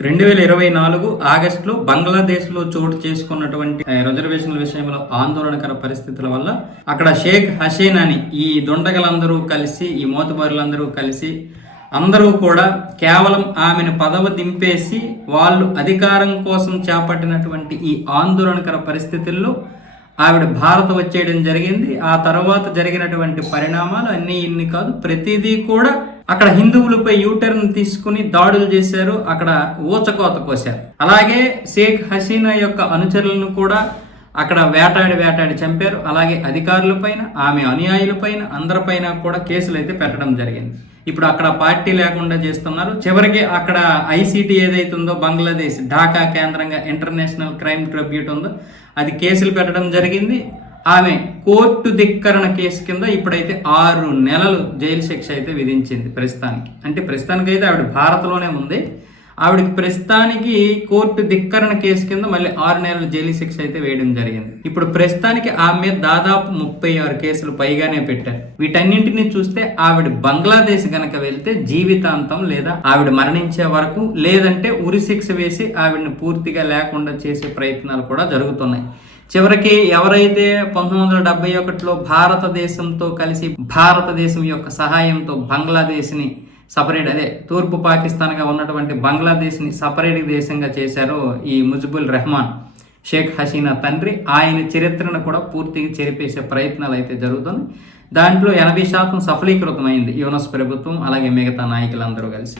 రెండు వేల ఇరవై నాలుగు ఆగస్టులో బంగ్లాదేశ్లో చోటు చేసుకున్నటువంటి ఆ, రిజర్వేషన్ల విషయంలో ఆందోళనకర పరిస్థితుల వల్ల అక్కడ షేక్ హసీన్ అని ఈ దొండగలందరూ కలిసి ఈ మోతబారులందరూ కలిసి అందరూ కూడా కేవలం ఆమెను పదవి దింపేసి వాళ్ళు అధికారం కోసం చేపట్టినటువంటి ఈ ఆందోళనకర పరిస్థితుల్లో ఆవిడ భారత వచ్చేయడం జరిగింది. ఆ తర్వాత జరిగినటువంటి పరిణామాలు అన్నీ ఇన్ని కాదు. ప్రతిదీ కూడా అక్కడ హిందువులపై యూటర్న్ తీసుకుని దాడులు చేశారు అక్కడ ఊచకోత కోశారు. అలాగే షేక్ హసీనా యొక్క అనుచరులను కూడా అక్కడ వేటాడి వేటాడి చంపారు. అలాగే అధికారులపైన ఆమె అనుయాయులపైన అందరిపైన కూడా కేసులు అయితే పెట్టడం జరిగింది. ఇప్పుడు అక్కడ పార్టీ లేకుండా చేస్తున్నారు. చివరికి అక్కడ ఐసీటీ ఏదైతే ఉందో బంగ్లాదేశ్ ఢాకా కేంద్రంగా ఇంటర్నేషనల్ క్రైమ్ ట్రిబ్యూట్ ఉందో అది కేసులు పెట్టడం జరిగింది. ఆమె కోర్టు ధిక్కరణ కేసు కింద ఇప్పుడైతే ఆరు నెలలు జైలు శిక్ష అయితే విధించింది ప్రస్తుతానికి. అంటే ప్రస్తుతానికి అయితే ఆవిడ భారత్లోనే ఉంది. ఆవిడకి ప్రస్తుతానికి కోర్టు ధిక్కరణ కేసు కింద మళ్ళీ ఆరు నెలల జైలు శిక్ష అయితే వేయడం జరిగింది. ఇప్పుడు ప్రస్తుతానికి ఆమె మీద దాదాపు ముప్పై ఆరు కేసులు పైగానే పెట్టారు. వీటన్నింటినీ చూస్తే ఆవిడ బంగ్లాదేశ్ గనక వెళ్తే జీవితాంతం లేదా ఆవిడ మరణించే వరకు లేదంటే ఉరి శిక్ష వేసి ఆవిడని పూర్తిగా లేకుండా చేసే ప్రయత్నాలు కూడా జరుగుతున్నాయి. చివరికి ఎవరైతే పంతొమ్మిది వందల డెబ్బై ఒకటిలో భారతదేశంతో కలిసి భారతదేశం యొక్క సహాయంతో బంగ్లాదేశ్ని సపరేట్ అదే తూర్పు పాకిస్తాన్గా ఉన్నటువంటి బంగ్లాదేశ్ని సపరేట్ దేశంగా చేశారో ఈ ముజిబుల్ రెహమాన్ షేక్ హసీనా తండ్రి. ఆయన చరిత్రను కూడా పూర్తిగా చెరిపేసే ప్రయత్నాలు అయితే జరుగుతుంది దాంట్లో ఎనభై శాతం సఫలీకృతమైంది యునస్ ప్రభుత్వం అలాగే మిగతా నాయకులందరూ కలిసి.